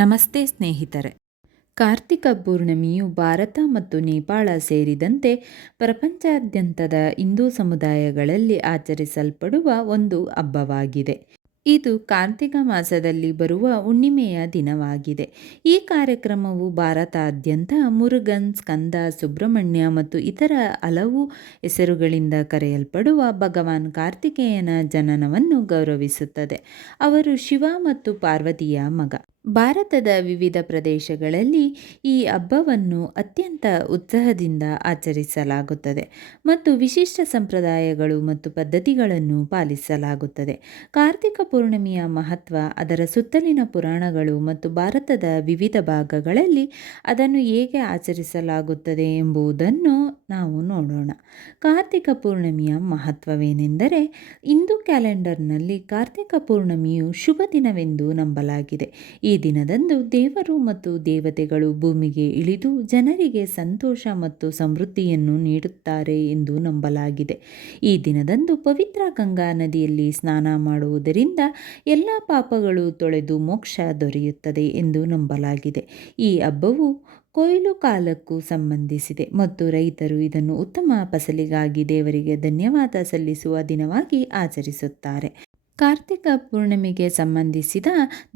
ನಮಸ್ತೆ ಸ್ನೇಹಿತರೆ. ಕಾರ್ತಿಕ ಪೂರ್ಣಿಮೆಯು ಭಾರತ ಮತ್ತು ನೇಪಾಳ ಸೇರಿದಂತೆ ಪ್ರಪಂಚಾದ್ಯಂತದ ಹಿಂದೂ ಸಮುದಾಯಗಳಲ್ಲಿ ಆಚರಿಸಲ್ಪಡುವ ಒಂದು ಹಬ್ಬವಾಗಿದೆ. ಇದು ಕಾರ್ತಿಕ ಮಾಸದಲ್ಲಿ ಬರುವ ಹುಣ್ಣಿಮೆಯ ದಿನವಾಗಿದೆ. ಈ ಕಾರ್ಯಕ್ರಮವು ಭಾರತಾದ್ಯಂತ ಮುರುಗನ್, ಸ್ಕಂದ, ಸುಬ್ರಹ್ಮಣ್ಯ ಮತ್ತು ಇತರ ಹಲವು ಹೆಸರುಗಳಿಂದ ಕರೆಯಲ್ಪಡುವ ಭಗವಾನ್ ಕಾರ್ತಿಕೇಯನ ಜನನವನ್ನು ಗೌರವಿಸುತ್ತದೆ. ಅವರು ಶಿವ ಮತ್ತು ಪಾರ್ವತಿಯ ಮಗ. ಭಾರತದ ವಿವಿಧ ಪ್ರದೇಶಗಳಲ್ಲಿ ಈ ಹಬ್ಬವನ್ನು ಅತ್ಯಂತ ಉತ್ಸಾಹದಿಂದ ಆಚರಿಸಲಾಗುತ್ತದೆ ಮತ್ತು ವಿಶಿಷ್ಟ ಸಂಪ್ರದಾಯಗಳು ಮತ್ತು ಪದ್ಧತಿಗಳನ್ನು ಪಾಲಿಸಲಾಗುತ್ತದೆ. ಕಾರ್ತಿಕ ಪೂರ್ಣಿಮೆಯ ಮಹತ್ವ, ಅದರ ಸುತ್ತಲಿನ ಪುರಾಣಗಳು ಮತ್ತು ಭಾರತದ ವಿವಿಧ ಭಾಗಗಳಲ್ಲಿ ಅದನ್ನು ಹೇಗೆ ಆಚರಿಸಲಾಗುತ್ತದೆ ಎಂಬುದನ್ನು ನಾವು ನೋಡೋಣ. ಕಾರ್ತಿಕ ಪೂರ್ಣಿಮೆಯ ಮಹತ್ವವೇನೆಂದರೆ ಹಿಂದೂ ಕ್ಯಾಲೆಂಡರ್ನಲ್ಲಿ ಕಾರ್ತಿಕ ಪೂರ್ಣಿಮೆಯು ಶುಭ ದಿನವೆಂದು ನಂಬಲಾಗಿದೆ. ಈ ದಿನದಂದು ದೇವರು ಮತ್ತು ದೇವತೆಗಳು ಭೂಮಿಗೆ ಇಳಿದು ಜನರಿಗೆ ಸಂತೋಷ ಮತ್ತು ಸಮೃದ್ಧಿಯನ್ನು ನೀಡುತ್ತಾರೆ ಎಂದು ನಂಬಲಾಗಿದೆ. ಈ ದಿನದಂದು ಪವಿತ್ರ ಗಂಗಾ ನದಿಯಲ್ಲಿ ಸ್ನಾನ ಮಾಡುವುದರಿಂದ ಎಲ್ಲ ಪಾಪಗಳು ತೊಳೆದು ಮೋಕ್ಷ ದೊರೆಯುತ್ತದೆ ಎಂದು ನಂಬಲಾಗಿದೆ. ಈ ಹಬ್ಬವು ಕೊಯ್ಲು ಕಾಲಕ್ಕೂ ಸಂಬಂಧಿಸಿದೆ ಮತ್ತು ರೈತರು ಇದನ್ನು ಉತ್ತಮ ಫಸಲಿಗಾಗಿ ದೇವರಿಗೆ ಧನ್ಯವಾದ ಸಲ್ಲಿಸುವ ದಿನವಾಗಿ ಆಚರಿಸುತ್ತಾರೆ. ಕಾರ್ತಿಕ ಪೂರ್ಣಿಮೆಗೆ ಸಂಬಂಧಿಸಿದ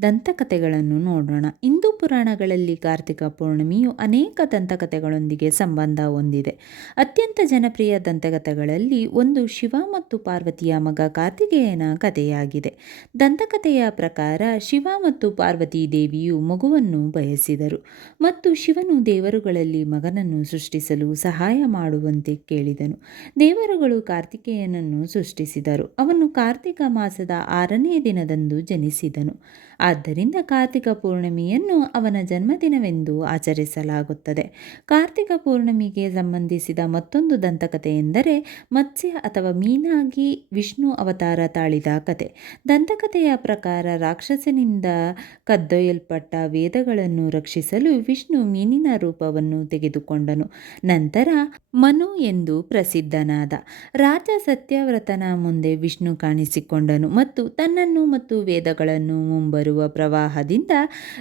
ದಂತಕಥೆಗಳನ್ನು ನೋಡೋಣ. ಹಿಂದೂ ಪುರಾಣಗಳಲ್ಲಿ ಕಾರ್ತಿಕ ಪೂರ್ಣಿಮೆಯು ಅನೇಕ ದಂತಕಥೆಗಳೊಂದಿಗೆ ಸಂಬಂಧ ಹೊಂದಿದೆ. ಅತ್ಯಂತ ಜನಪ್ರಿಯ ದಂತಕಥೆಗಳಲ್ಲಿ ಒಂದು ಶಿವ ಮತ್ತು ಪಾರ್ವತಿಯ ಮಗ ಕಾರ್ತಿಕೇಯನ ಕಥೆಯಾಗಿದೆ. ದಂತಕಥೆಯ ಪ್ರಕಾರ ಶಿವ ಮತ್ತು ಪಾರ್ವತಿ ದೇವಿಯು ಮಗುವನ್ನು ಬಯಸಿದರು ಮತ್ತು ಶಿವನು ದೇವರುಗಳಲ್ಲಿ ಮಗನನ್ನು ಸೃಷ್ಟಿಸಲು ಸಹಾಯ ಮಾಡುವಂತೆ ಕೇಳಿದನು. ದೇವರುಗಳು ಕಾರ್ತಿಕೇಯನನ್ನು ಸೃಷ್ಟಿಸಿದರು. ಅವನು ಕಾರ್ತಿಕ ಮಾಸದ ಆರನೇ ದಿನದಂದು ಜನಿಸಿದನು. ಆದ್ದರಿಂದ ಕಾರ್ತಿಕ ಪೂರ್ಣಿಮೆಯನ್ನು ಅವನ ಜನ್ಮದಿನವೆಂದು ಆಚರಿಸಲಾಗುತ್ತದೆ. ಕಾರ್ತಿಕ ಪೂರ್ಣಿಮೆಗೆ ಸಂಬಂಧಿಸಿದ ಮತ್ತೊಂದು ದಂತಕಥೆ ಎಂದರೆ ಮತ್ಸ್ಯ ಅಥವಾ ಮೀನಾಗಿ ವಿಷ್ಣು ಅವತಾರ ತಾಳಿದ ಕತೆ ದಂತಕಥೆಯ ಪ್ರಕಾರ ರಾಕ್ಷಸನಿಂದ ಕದ್ದೊಯ್ಯಲ್ಪಟ್ಟ ವೇದಗಳನ್ನು ರಕ್ಷಿಸಲು ವಿಷ್ಣು ಮೀನಿನ ರೂಪವನ್ನು ತೆಗೆದುಕೊಂಡನು. ನಂತರ ಮನು ಎಂದು ಪ್ರಸಿದ್ಧನಾದ ರಾಜ ಸತ್ಯವ್ರತನ ಮುಂದೆ ವಿಷ್ಣು ಕಾಣಿಸಿಕೊಂಡನು. ಮತ್ತು ತನ್ನನ್ನು ಮತ್ತು ವೇದಗಳನ್ನು ಮುಂಬರುವ ಪ್ರವಾಹದಿಂದ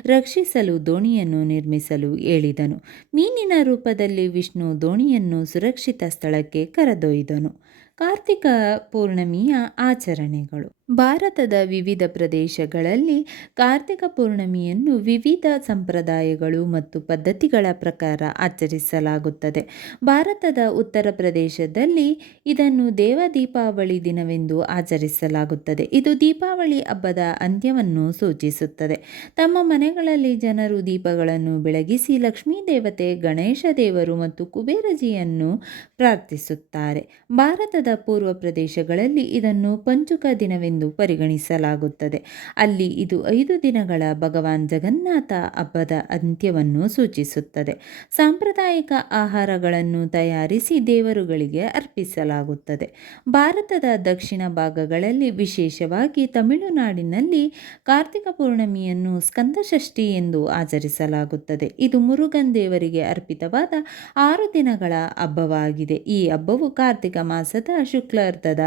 ರಕ್ಷಿಸಲು ದೋಣಿಯನ್ನು ನಿರ್ಮಿಸಲು ಹೇಳಿದನು. ಮೀನಿನ ರೂಪದಲ್ಲಿ ವಿಷ್ಣು ದೋಣಿಯನ್ನು ಸುರಕ್ಷಿತ ಸ್ಥಳಕ್ಕೆ ಕರೆದೊಯ್ದನು. ಕಾರ್ತಿಕ ಪೂರ್ಣಿಮೆಯ ಆಚರಣೆಗಳು. ಭಾರತದ ವಿವಿಧ ಪ್ರದೇಶಗಳಲ್ಲಿ ಕಾರ್ತಿಕ ಪೂರ್ಣಿಮೆಯನ್ನು ವಿವಿಧ ಸಂಪ್ರದಾಯಗಳು ಮತ್ತು ಪದ್ಧತಿಗಳ ಪ್ರಕಾರ ಆಚರಿಸಲಾಗುತ್ತದೆ. ಭಾರತದ ಉತ್ತರ ಪ್ರದೇಶದಲ್ಲಿ ಇದನ್ನು ದೇವ ದೀಪಾವಳಿ ದಿನವೆಂದು ಆಚರಿಸಲಾಗುತ್ತದೆ. ಇದು ದೀಪಾವಳಿ ಹಬ್ಬದ ಅಂತ್ಯವನ್ನು ಸೂಚಿಸುತ್ತದೆ. ತಮ್ಮ ಮನೆಗಳಲ್ಲಿ ಜನರು ದೀಪಗಳನ್ನು ಬೆಳಗಿಸಿ ಲಕ್ಷ್ಮೀ ದೇವತೆ, ಗಣೇಶ ದೇವರು ಮತ್ತು ಕುಬೇರಜಿಯನ್ನು ಪ್ರಾರ್ಥಿಸುತ್ತಾರೆ. ಭಾರತದ ಪೂರ್ವ ಪ್ರದೇಶಗಳಲ್ಲಿ ಇದನ್ನು ಪಂಚುಕ ದಿನವೆಂದು ಪರಿಗಣಿಸಲಾಗುತ್ತದೆ. ಅಲ್ಲಿ ಇದು ಐದು ದಿನಗಳ ಭಗವಾನ್ ಜಗನ್ನಾಥ ಹಬ್ಬದ ಅಂತ್ಯವನ್ನು ಸೂಚಿಸುತ್ತದೆ. ಸಾಂಪ್ರದಾಯಿಕ ಆಹಾರಗಳನ್ನು ತಯಾರಿಸಿ ದೇವರುಗಳಿಗೆ ಅರ್ಪಿಸಲಾಗುತ್ತದೆ. ಭಾರತದ ದಕ್ಷಿಣ ಭಾಗಗಳಲ್ಲಿ, ವಿಶೇಷವಾಗಿ ತಮಿಳುನಾಡಿನಲ್ಲಿ, ಕಾರ್ತಿಕ ಪೂರ್ಣಿಮೆಯನ್ನು ಸ್ಕಂದಷಷ್ಠಿ ಎಂದು ಆಚರಿಸಲಾಗುತ್ತದೆ. ಇದು ಮುರುಗನ್ ದೇವರಿಗೆ ಅರ್ಪಿತವಾದ ಆರು ದಿನಗಳ ಹಬ್ಬವಾಗಿದೆ. ಈ ಹಬ್ಬವು ಕಾರ್ತಿಕ ಮಾಸದ ಶುಕ್ಲಾರ್ಧದ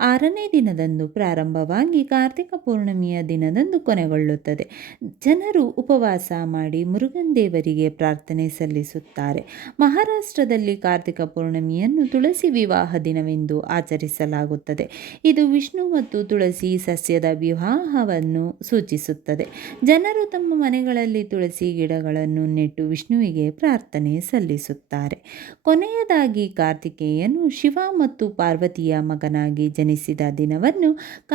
ಆರನೇ ದಿನದಂದು ಪ್ರಾರಂಭವಾಗಿ ಕಾರ್ತಿಕ ಪೂರ್ಣಿಮೆಯ ದಿನದಂದು ಕೊನೆಗೊಳ್ಳುತ್ತದೆ. ಜನರು ಉಪವಾಸ ಮಾಡಿ ಮುರುಗನ್ ದೇವರಿಗೆ ಪ್ರಾರ್ಥನೆ ಸಲ್ಲಿಸುತ್ತಾರೆ. ಮಹಾರಾಷ್ಟ್ರದಲ್ಲಿ ಕಾರ್ತಿಕ ಪೂರ್ಣಿಮೆಯನ್ನು ತುಳಸಿ ವಿವಾಹ ದಿನವೆಂದು ಆಚರಿಸಲಾಗುತ್ತದೆ. ಇದು ವಿಷ್ಣು ಮತ್ತು ತುಳಸಿ ಸಸ್ಯದ ವಿವಾಹವನ್ನು ಸೂಚಿಸುತ್ತದೆ. ಜನರು ತಮ್ಮ ಮನೆಗಳಲ್ಲಿ ತುಳಸಿ ಗಿಡಗಳನ್ನು ನೆಟ್ಟು ವಿಷ್ಣುವಿಗೆ ಪ್ರಾರ್ಥನೆ ಸಲ್ಲಿಸುತ್ತಾರೆ. ಕೊನೆಯದಾಗಿ ಕಾರ್ತಿಕೇಯನು ಶಿವ ಮತ್ತು ಪಾರ್ವತಿಯ ಮಗನಾಗಿ ಜನಿಸಿದ ದಿನವನ್ನು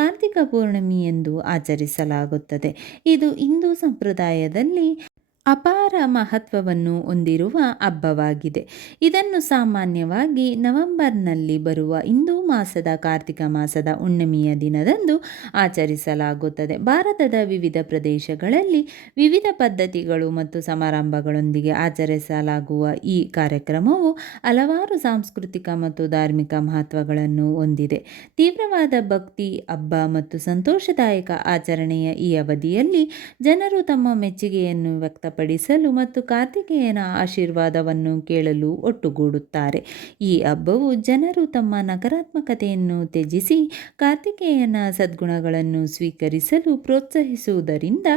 ಕಾರ್ತಿಕ ಪೂರ್ಣಮಿ ಎಂದು ಆಚರಿಸಲಾಗುತ್ತದೆ. ಇದು ಹಿಂದೂ ಸಂಪ್ರದಾಯದಲ್ಲಿ ಅಪಾರ ಮಹತ್ವವನ್ನು ಹೊಂದಿರುವ ಹಬ್ಬವಾಗಿದೆ. ಇದನ್ನು ಸಾಮಾನ್ಯವಾಗಿ ನವೆಂಬರ್ನಲ್ಲಿ ಬರುವ ಹಿಂದೂ ಮಾಸದ ಕಾರ್ತಿಕ ಮಾಸದ ಹುಣ್ಣಿಮೆಯ ದಿನದಂದು ಆಚರಿಸಲಾಗುತ್ತದೆ. ಭಾರತದ ವಿವಿಧ ಪ್ರದೇಶಗಳಲ್ಲಿ ವಿವಿಧ ಪದ್ಧತಿಗಳು ಮತ್ತು ಸಮಾರಂಭಗಳೊಂದಿಗೆ ಆಚರಿಸಲಾಗುವ ಈ ಕಾರ್ಯಕ್ರಮವು ಹಲವಾರು ಸಾಂಸ್ಕೃತಿಕ ಮತ್ತು ಧಾರ್ಮಿಕ ಮಹತ್ವಗಳನ್ನು ಹೊಂದಿದೆ. ತೀವ್ರವಾದ ಭಕ್ತಿ, ಹಬ್ಬ ಮತ್ತು ಸಂತೋಷದಾಯಕ ಆಚರಣೆಯ ಈ ಅವಧಿಯಲ್ಲಿ ಜನರು ತಮ್ಮ ಮೆಚ್ಚುಗೆಯನ್ನು ವ್ಯಕ್ತಪಡಿಸಲು ಮತ್ತು ಕಾರ್ತಿಕೇಯನ ಆಶೀರ್ವಾದವನ್ನು ಕೇಳಲು ಒಟ್ಟುಗೂಡುತ್ತಾರೆ. ಈ ಹಬ್ಬವು ಜನರು ತಮ್ಮ ನಕಾರಾತ್ಮಕತೆಯನ್ನು ತ್ಯಜಿಸಿ ಕಾರ್ತಿಕೇಯನ ಸದ್ಗುಣಗಳನ್ನು ಸ್ವೀಕರಿಸಲು ಪ್ರೋತ್ಸಾಹಿಸುವುದರಿಂದ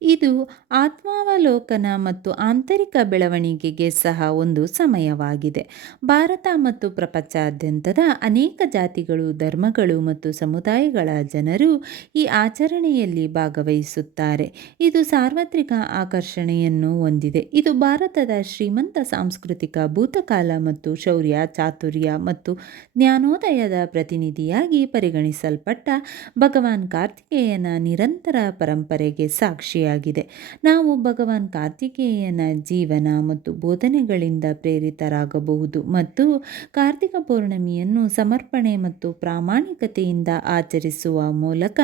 ಇದು ಆತ್ಮಾವಲೋಕನ ಮತ್ತು ಆಂತರಿಕ ಬೆಳವಣಿಗೆಗೆ ಸಹ ಒಂದು ಸಮಯವಾಗಿದೆ. ಭಾರತ ಮತ್ತು ಪ್ರಪಂಚಾದ್ಯಂತದ ಅನೇಕ ಜಾತಿಗಳು, ಧರ್ಮಗಳು ಮತ್ತು ಸಮುದಾಯಗಳ ಜನರು ಈ ಆಚರಣೆಯಲ್ಲಿ ಭಾಗವಹಿಸುತ್ತಾರೆ. ಇದು ಸಾರ್ವತ್ರಿಕ ಆಕರ್ಷಣೆಯನ್ನು ಹೊಂದಿದೆ. ಇದು ಭಾರತದ ಶ್ರೀಮಂತ ಸಾಂಸ್ಕೃತಿಕ ಭೂತಕಾಲ ಮತ್ತು ಶೌರ್ಯ, ಚಾತುರ್ಯ ಮತ್ತು ಜ್ಞಾನೋದಯದ ಪ್ರತಿನಿಧಿಯಾಗಿ ಪರಿಗಣಿಸಲ್ಪಟ್ಟ ಭಗವಾನ್ ಕಾರ್ತಿಕೇಯನ ನಿರಂತರ ಪರಂಪರೆಗೆ ಸಾಕ್ಷಿಯಾಗಿದೆ ನಾವು ಭಗವಾನ್ ಕಾರ್ತಿಕೇಯನ ಜೀವನ ಮತ್ತು ಬೋಧನೆಗಳಿಂದ ಪ್ರೇರಿತರಾಗಬಹುದು ಮತ್ತು ಕಾರ್ತಿಕ ಪೌರ್ಣಮಿಯನ್ನು ಸಮರ್ಪಣೆ ಮತ್ತು ಪ್ರಾಮಾಣಿಕತೆಯಿಂದ ಆಚರಿಸುವ ಮೂಲಕ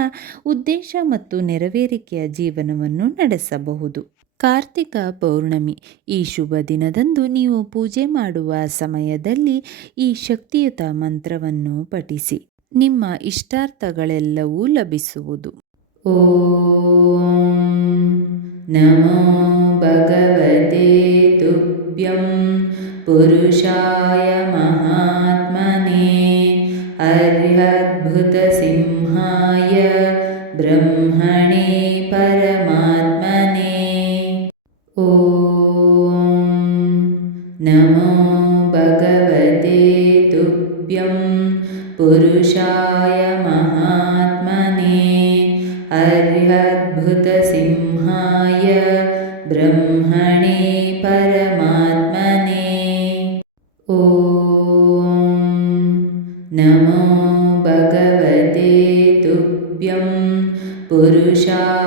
ಉದ್ದೇಶ ಮತ್ತು ನೆರವೇರಿಕೆಯ ಜೀವನವನ್ನು ನಡೆಸಬಹುದು. ಕಾರ್ತಿಕ ಪೌರ್ಣಮಿ, ಈ ಶುಭ ದಿನದಂದು ನೀವು ಪೂಜೆ ಮಾಡುವ ಸಮಯದಲ್ಲಿ ಈ ಶಕ್ತಿಯುತ ಮಂತ್ರವನ್ನು ಪಠಿಸಿ. ನಿಮ್ಮ ಇಷ್ಟಾರ್ಥಗಳೆಲ್ಲವೂ ಲಭಿಸುವುದು. ॐ नमो भगवते तुभ्यं पुरुषाय महात्मने हरिहद्भुतसिंहाय ब्रह्मणे परमात्मने ॐ नमो भगवते तुभ्यं पुरुषाय महा नमो भगवते तुभ्यं पुरुषा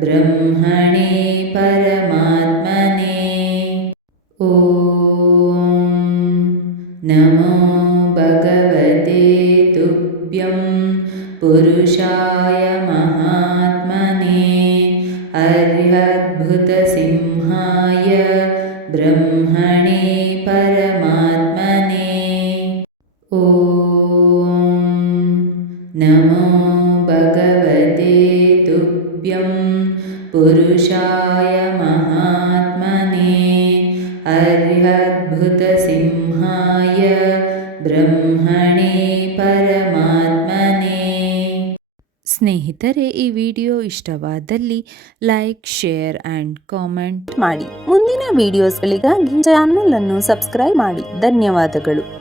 ब्रह्मणे परमात्मने। ॐ नमो भगवते तुभ्यं पुरुषाय महात्मने। हद्भुतसिंहाय ब्रह्मणे ಪುರುಷಾಯ ಮಹಾತ್ಮನೆ ಅರ್ಹದ್ಭುತ ಸಿಂಹಾಯ ಬ್ರಹ್ಮಣೇ ಪರಮಾತ್ಮನೆ ಸ್ನೇಹಿತರೆ ಈ ವಿಡಿಯೋ ಇಷ್ಟವಾದಲ್ಲಿ ಲೈಕ್ ಶೇರ್ ಆ್ಯಂಡ್ ಕಾಮೆಂಟ್ ಮಾಡಿ. ಮುಂದಿನ ವಿಡಿಯೋಸ್ಗಳಿಗಾಗಿ ಚಾನಲ್ ಅನ್ನು ಸಬ್ಸ್ಕ್ರೈಬ್ ಮಾಡಿ. ಧನ್ಯವಾದಗಳು.